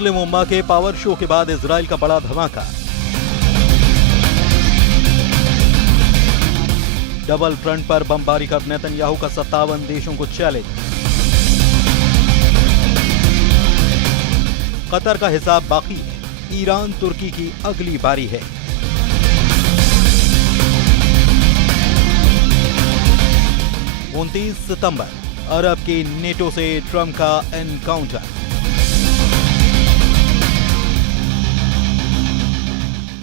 मुस्लिम उम्मा के power show के बाद इजराइल का बड़ा धमाका। डबल फ्रंट पर बमबारी कर नेतन्याहू का 57 देशों को चैलेंज। कतर का हिसाब बाकी है, ईरान तुर्की की अगली बारी है। उनतीस सितंबर अरब की नेटो से ट्रंप का एनकाउंटर।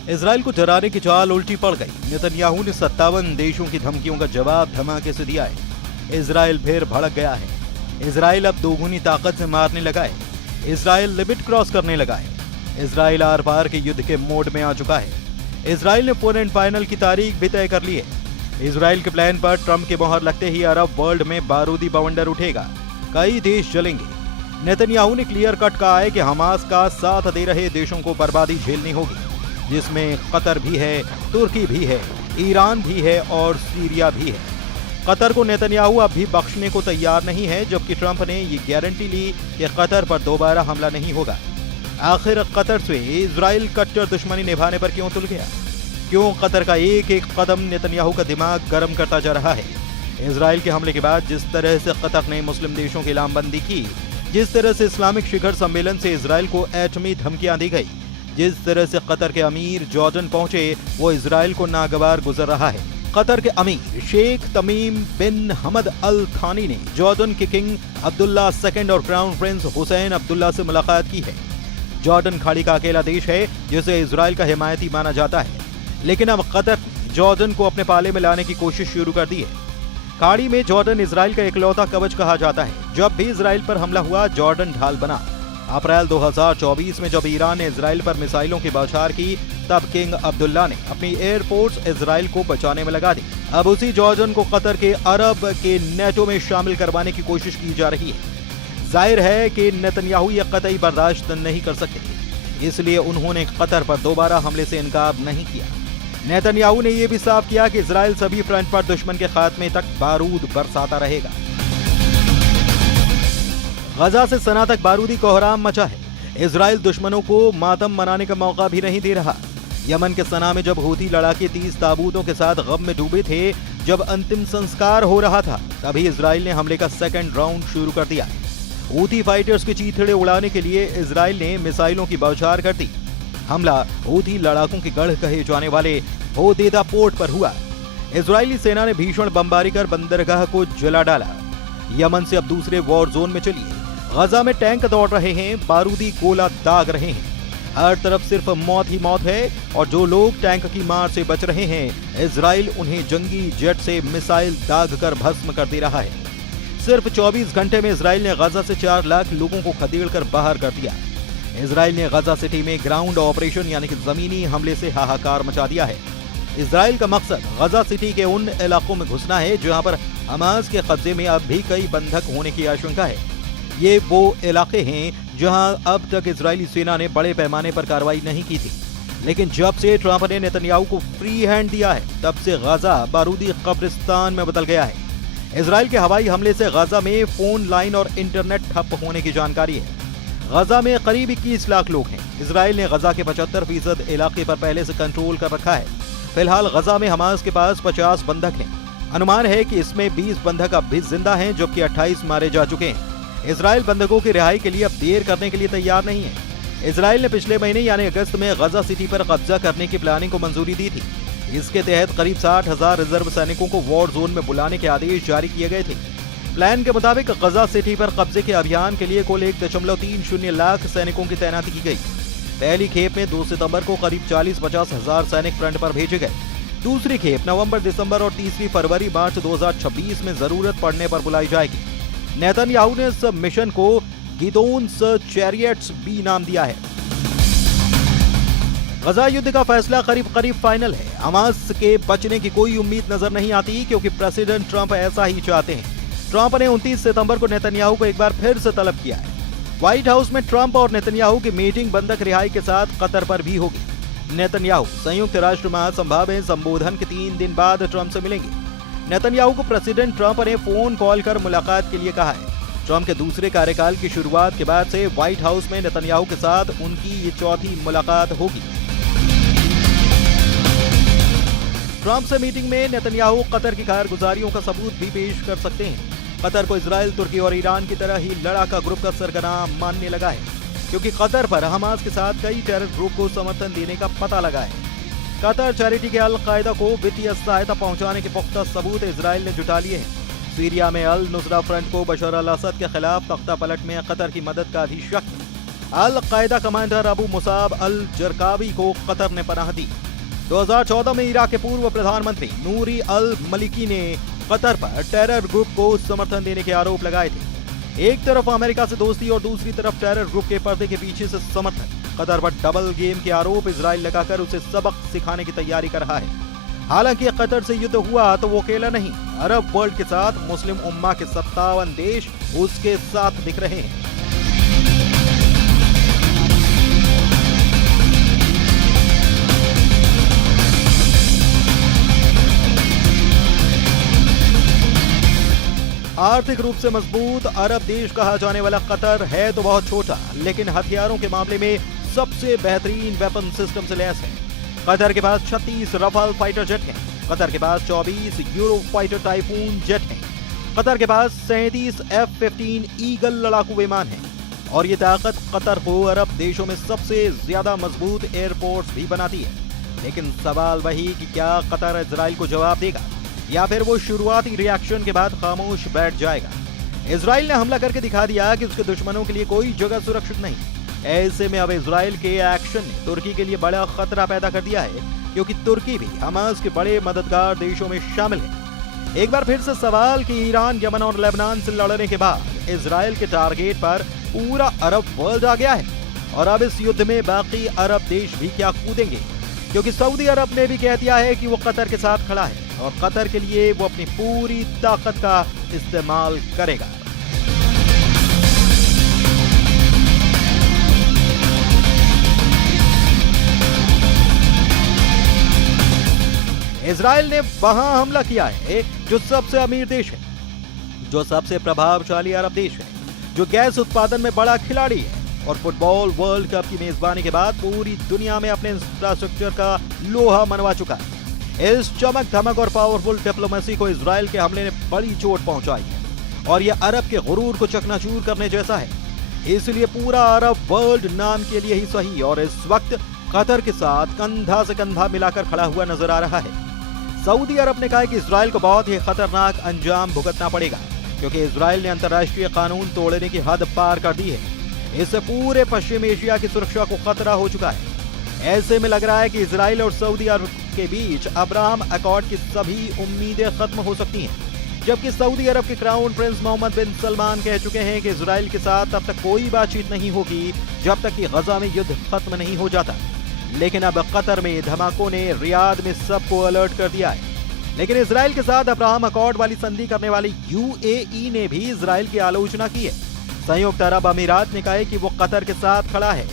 इजराइल को डराने की चाल उल्टी पड़ गई। नेतन्याहू ने 57 देशों की धमकियों का जवाब धमाके से दिया है। इजराइल फिर भड़क गया है। इजराइल अब दोगुनी ताकत से मारने लगा है। इजराइल लिमिट क्रॉस करने लगा है। इजराइल आर पार के युद्ध के मोड में आ चुका है। इजराइल ने 4 एंड फाइनल की तारीख भी तय कर ली है। इजराइल के प्लान पर ट्रंप के मोहर लगते ही अरब वर्ल्ड में बारूदी बवंडर उठेगा, कई देश जलेंगे। नेतन्याहू ने क्लियर कट कहा है कि हमास का साथ दे रहे देशों को बर्बादी झेलनी होगी, जिसमें कतर भी है, तुर्की भी है, ईरान भी है और सीरिया भी है। कतर को नेतन्याहू अब भी बख्शने को तैयार नहीं है, जबकि ट्रंप ने ये गारंटी ली कि कतर पर दोबारा हमला नहीं होगा। आखिर कतर से इजराइल कट्टर दुश्मनी निभाने पर क्यों तुल गया? क्यों कतर का एक एक कदम नेतन्याहू का दिमाग गर्म करता जा रहा है? इजराइल के हमले के बाद जिस तरह से कतर ने मुस्लिम देशों की लामबंदी की, जिस तरह से इस्लामिक शिखर सम्मेलन से इजराइल को एटमी धमकियां दी गई, जिस तरह से कतर के अमीर जॉर्डन पहुंचे, वो इजराइल को नागवार गुजर रहा है। कतर के अमीर शेख तमीम बिन हमद अल थानी ने जॉर्डन के किंग अब्दुल्ला II और क्राउन प्रिंस हुसैन अब्दुल्ला से मुलाकात की है। जॉर्डन खाड़ी का अकेला देश है जिसे इजराइल का हिमायती माना जाता है, लेकिन अब कतर जॉर्डन को अपने पाले में लाने की कोशिश शुरू कर दी है। खाड़ी में जॉर्डन इजराइल का इकलौता कवच कहा जाता है। जब भी इजराइल पर हमला हुआ, जॉर्डन ढाल बना। अप्रैल 2024 में जब ईरान ने इजराइल पर मिसाइलों की बौछार की, तब किंग अब्दुल्ला ने अपनी एयरफोर्स इजराइल को बचाने में लगा दी। अब उसी जॉर्डन को कतर के अरब के नेटो में शामिल करवाने की कोशिश की जा रही है। जाहिर है कि नेतन्याहू यह कतई बर्दाश्त नहीं कर सकते, इसलिए उन्होंने कतर पर दोबारा हमले से इनकार नहीं किया। नेतन्याहू ने यह भी साफ किया कि इजराइल सभी फ्रंट पर दुश्मन के खात्मे तक बारूद बरसाता रहेगा। गजा से सना तक बारूदी कोहराम मचा है। इजराइल दुश्मनों को मातम मनाने का मौका भी नहीं दे रहा। यमन के सना में जब हूती लड़ाके 30 ताबूतों के साथ गम में डूबे थे, जब अंतिम संस्कार हो रहा था, तभी इजराइल ने हमले का 2nd राउंड शुरू कर दिया। हूती फाइटर्स के चीथड़े उड़ाने के लिए इजराइल ने मिसाइलों की बौछार कर दी। हमला हूती लड़ाकों के गढ़ कहे जाने वाले होदेदा पोर्ट पर हुआ। इजरायली सेना ने भीषण बमबारी कर बंदरगाह को जला डाला। यमन से अब दूसरे वॉर जोन में चलिए। गजा में टैंक दौड़ रहे हैं, बारूदी गोला दाग रहे हैं। हर तरफ सिर्फ मौत ही मौत है, और जो लोग टैंक की मार से बच रहे हैं, इजराइल उन्हें जंगी जेट से मिसाइल दाग कर भस्म कर दे रहा है। सिर्फ 24 घंटे में इजराइल ने गजा से 4 लाख लोगों को खदेड़ कर बाहर कर दिया। इजराइल ने गजा सिटी में ग्राउंड ऑपरेशन यानी कि जमीनी हमले से हाहाकार मचा दिया है। इजराइल का मकसद गजा सिटी के उन इलाकों में घुसना है जहां पर हमास के कब्जे में अब भी कई बंधक होने की आशंका है। ये वो इलाके हैं जहां अब तक इजरायली सेना ने बड़े पैमाने पर कार्रवाई नहीं की थी, लेकिन जब से ट्रंप ने नेतन्याहू को फ्री हैंड दिया है, तब से गजा बारूदी कब्रिस्तान में बदल गया है। इजराइल के हवाई हमले से गजा में फोन लाइन और इंटरनेट ठप होने की जानकारी है। गजा में करीब 21 लाख लोग हैं। इजराइल ने गजा के 75% इलाके पर पहले से कंट्रोल कर रखा है। फिलहाल गजा में हमास के पास 50 बंधक हैं। अनुमान है कि इसमें 20 बंधक अब भी जिंदा हैं, जबकि 28 मारे जा चुके हैं। इजराइल बंधकों की रिहाई के लिए अब देर करने के लिए तैयार नहीं है। इजराइल ने पिछले महीने यानी अगस्त में गजा सिटी पर कब्जा करने की प्लानिंग को मंजूरी दी थी। इसके तहत करीब 60,000 रिजर्व सैनिकों को वॉर जोन में बुलाने के आदेश जारी किए गए थे। प्लान के मुताबिक गजा सिटी पर कब्जे के अभियान के लिए कुल 1.30 लाख सैनिकों की तैनाती की गई। पहली खेप में 2 सितंबर को करीब 40-50 हजार सैनिक फ्रंट पर भेजे गए। दूसरी खेप नवंबर, दिसंबर और तीसरी फरवरी मार्च 2026 में जरूरत पड़ने पर बुलाई जाएगी। नेतन्याहू ने इस मिशन को गिदोन्स चैरियट्स भी नाम दिया है। गजा युद्ध का फैसला करीब करीब फाइनल है। हमास के बचने की कोई उम्मीद नजर नहीं आती, क्योंकि प्रेसिडेंट ट्रंप ऐसा ही चाहते हैं। ट्रंप ने 29 सितंबर को नेतन्याहू को एक बार फिर से तलब किया है। व्हाइट हाउस में ट्रंप और नेतन्याहू की मीटिंग बंधक रिहाई के साथ कतर पर भी होगी। नेतन्याहू संयुक्त राष्ट्र महासभा में संबोधन के 3 दिन बाद ट्रंप से मिलेंगे। नेतन्याहू को प्रेसिडेंट ट्रंप ने फोन कॉल कर मुलाकात के लिए कहा है। ट्रंप के दूसरे कार्यकाल की शुरुआत के बाद से व्हाइट हाउस में नेतन्याहू के साथ उनकी ये चौथी मुलाकात होगी। ट्रंप से मीटिंग में नेतन्याहू कतर की कारगुजारियों का सबूत भी पेश कर सकते हैं। कतर को इजराइल, तुर्की और ईरान की तरह ही लड़ाका ग्रुप का सरगना मानने लगा है, क्योंकि कतर पर हमास के साथ कई टेरर ग्रुप को समर्थन देने का पता लगा है। कतर चैरिटी के अल कायदा को वित्तीय सहायता पहुंचाने के पुख्ता सबूत इजराइल ने जुटा लिए हैं। सीरिया में अल नुसरा फ्रंट को बशर अल असद के खिलाफ तख्ता पलट में कतर की मदद का भी शक है। Al Qaeda commander Abu Musab al Zarqawi को कतर ने पनाह दी। 2014 में इराक के पूर्व प्रधानमंत्री नूरी अल मलिकी ने कतर पर टेरर ग्रुप को समर्थन देने के आरोप लगाए थे। एक तरफ अमेरिका से दोस्ती और दूसरी तरफ टेरर ग्रुप के पर्दे के पीछे से समर्थन। कतर पर डबल गेम के आरोप इजराइल लगाकर उसे सबक सिखाने की तैयारी कर रहा है। हालांकि कतर से युद्ध हुआ तो वो अकेला नहीं, अरब वर्ल्ड के साथ मुस्लिम उम्मा के 57 देश उसके साथ दिख रहे हैं। आर्थिक रूप से मजबूत अरब देश कहा जाने वाला कतर है तो बहुत छोटा, लेकिन हथियारों के मामले में सबसे बेहतरीन वेपन सिस्टम से लैस है। कतर के पास 36 रफाल फाइटर जेट हैं। कतर के पास 24 यूरो फाइटर टाइफून जेट हैं। कतर के पास 37 F-15 ईगल लड़ाकू विमान हैं। और ये ताकत कतर को अरब देशों में सबसे ज्यादा मजबूत एयरपोर्ट्स भी बनाती है। लेकिन सवाल वही कि क्या कतर इजराइल को जवाब देगा या फिर वो शुरुआती रिएक्शन के बाद खामोश बैठ जाएगा। इजराइल ने हमला करके दिखा दिया कि उसके दुश्मनों के लिए कोई जगह सुरक्षित नहीं। ऐसे में अब इजराइल के एक्शन ने तुर्की के लिए बड़ा खतरा पैदा कर दिया है, क्योंकि तुर्की भी हमास के बड़े मददगार देशों में शामिल है। एक बार फिर से सवाल कि ईरान, यमन और लेबनान से लड़ने के बाद इजराइल के टारगेट पर पूरा अरब वर्ल्ड आ गया है। और अब इस युद्ध में बाकी अरब देश भी क्या कूदेंगे, क्योंकि सऊदी अरब ने भी कह दिया है कि वो कतर के साथ खड़ा है और कतर के लिए वो अपनी पूरी ताकत का इस्तेमाल करेगा। इजराइल ने वहां हमला किया है जो सबसे अमीर देश है, जो सबसे प्रभावशाली अरब देश है, जो गैस उत्पादन में बड़ा खिलाड़ी है और फुटबॉल वर्ल्ड कप की मेजबानी के बाद पूरी दुनिया में अपने इंफ्रास्ट्रक्चर का लोहा मनवा चुका है। इस चमक धमक और पावरफुल डिप्लोमेसी को इजराइल के हमले ने बड़ी चोट पहुंचाई है और यह अरब के गुरूर को चकनाचूर करने जैसा है। इसलिए पूरा अरब वर्ल्ड नाम के लिए ही सही और इस वक्त कतर के साथ कंधा से कंधा मिलाकर खड़ा हुआ नजर आ रहा है। सऊदी अरब ने कहा कि इजराइल को बहुत ही खतरनाक अंजाम भुगतना पड़ेगा, क्योंकि इजराइल ने अंतर्राष्ट्रीय कानून तोड़ने की हद पार कर दी है। इससे पूरे पश्चिम एशिया की सुरक्षा को खतरा हो चुका है। ऐसे में लग रहा है कि इजराइल और सऊदी अरब के बीच अब्राहम अकॉर्ड की सभी उम्मीदें खत्म हो सकती हैं, जबकि सऊदी अरब के क्राउन प्रिंस मोहम्मद बिन सलमान कह चुके हैं कि इजराइल के साथ तब तक कोई बातचीत नहीं होगी जब तक कि गजा में युद्ध खत्म नहीं हो जाता। लेकिन अब कतर में धमाकों ने रियाद में सबको अलर्ट कर दिया है। लेकिन इजराइल के साथ अब्राहम अकॉर्ड वाली संधि करने वाली यूएई ने भी इजराइल की आलोचना की है। संयुक्त अरब अमीरात ने कहा है कि वो कतर के साथ खड़ा है।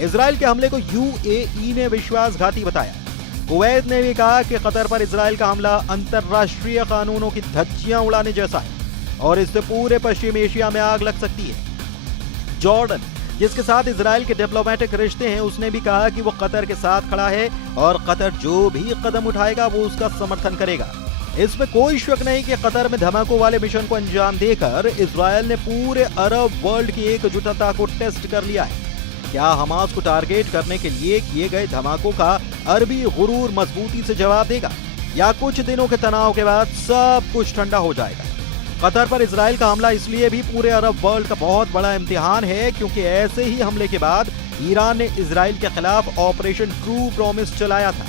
इजराइल के हमले को यूएई ने विश्वासघाती बताया। कुवैत ने भी कहा कि कतर पर इजराइल का हमला अंतरराष्ट्रीय कानूनों की धज्जियां उड़ाने जैसा है और इससे पूरे पश्चिम एशिया में आग लग सकती है। जॉर्डन, जिसके साथ इजराइल के डिप्लोमेटिक रिश्ते हैं, उसने भी कहा कि वो कतर के साथ खड़ा है और कतर जो भी कदम उठाएगा वो उसका समर्थन करेगा। इसमें कोई शक नहीं कि कतर में धमाकों वाले मिशन को अंजाम देकर इजराइल ने पूरे अरब वर्ल्ड की एकजुटता को टेस्ट कर लिया है। क्या हमास को टारगेट करने के लिए किए गए धमाकों का अरबी गुरूर मजबूती से जवाब देगा या कुछ दिनों के तनाव के बाद सब कुछ ठंडा हो जाएगा? कतर पर इजराइल का हमला इसलिए भी पूरे अरब वर्ल्ड का बहुत बड़ा इम्तिहान है क्योंकि ऐसे ही हमले के बाद ईरान ने इजराइल के खिलाफ ऑपरेशन ट्रू प्रॉमिस चलाया था।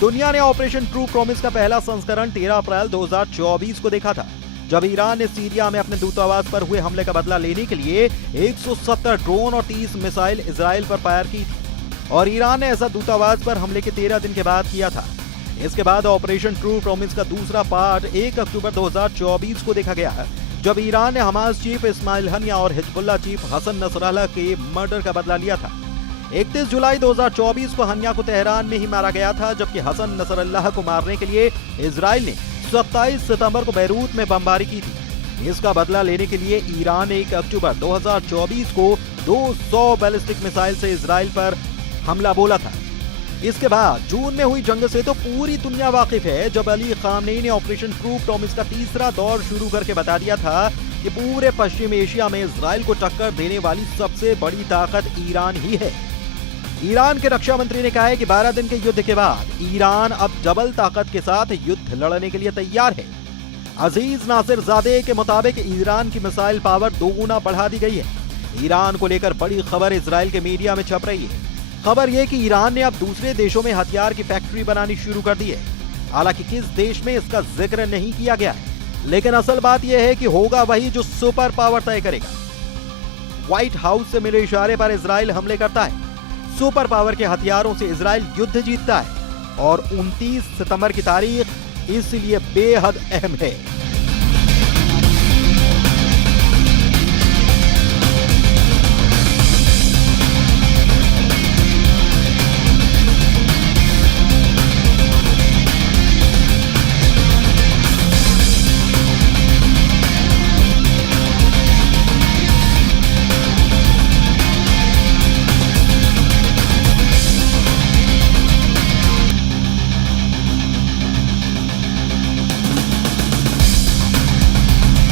दुनिया ने ऑपरेशन ट्रू प्रॉमिस का पहला संस्करण 13 अप्रैल 2024 को देखा था, जब ईरान ने सीरिया में अपने दूतावास पर हुए हमले का बदला लेने के लिए 170 ड्रोन और 30 मिसाइल इजराइल पर फायर की थी और ईरान ने ऐसा दूतावास पर हमले के 13 दिन के बाद किया था। इसके बाद ऑपरेशन ट्रू प्रॉमिस का दूसरा पार्ट 1 अक्टूबर 2024 को देखा गया, जब ईरान ने हमास चीफ इस्माइल हनिया और हिजबुल्लाह चीफ हसन नसरल्लाह के मर्डर का बदला लिया था। 31 जुलाई 2024 को हनिया को तेहरान में ही मारा गया था, जबकि हसन नसरल्लाह को मारने के लिए इजराइल ने 27 सितंबर को बैरूत में बमबारी की थी। इसका बदला लेने के लिए ईरान 1 अक्टूबर 2024 को 200 बैलिस्टिक मिसाइल से इजराइल पर हमला बोला था। इसके बाद जून में हुई जंग से तो पूरी दुनिया वाकिफ है, जब अली खामनेई ने ऑपरेशन ट्रू प्रॉमिस का तीसरा दौर शुरू करके बता दिया था कि पूरे पश्चिम एशिया में इजराइल को टक्कर देने वाली सबसे बड़ी ताकत ईरान ही है। ईरान के रक्षा मंत्री ने कहा है कि 12 दिन के युद्ध के बाद ईरान अब डबल ताकत के साथ युद्ध लड़ने के लिए तैयार है। अजीज नासिर ज़ादे के मुताबिक ईरान की मिसाइल पावर 2 गुना बढ़ा दी गई है। ईरान को लेकर बड़ी खबर इजराइल के मीडिया में छप रही है। खबर यह कि ईरान ने अब दूसरे देशों में हथियार की फैक्ट्री बनानी शुरू कर दी है। हालांकि किस देश में इसका जिक्र नहीं किया गया है, लेकिन असल बात यह है कि होगा वही जो सुपर पावर तय करेगा। व्हाइट हाउस से मिले इशारे पर इजराइल हमले करता है। सुपर पावर के हथियारों से इजराइल युद्ध जीतता है और 29 सितंबर की तारीख इसलिए बेहद अहम है।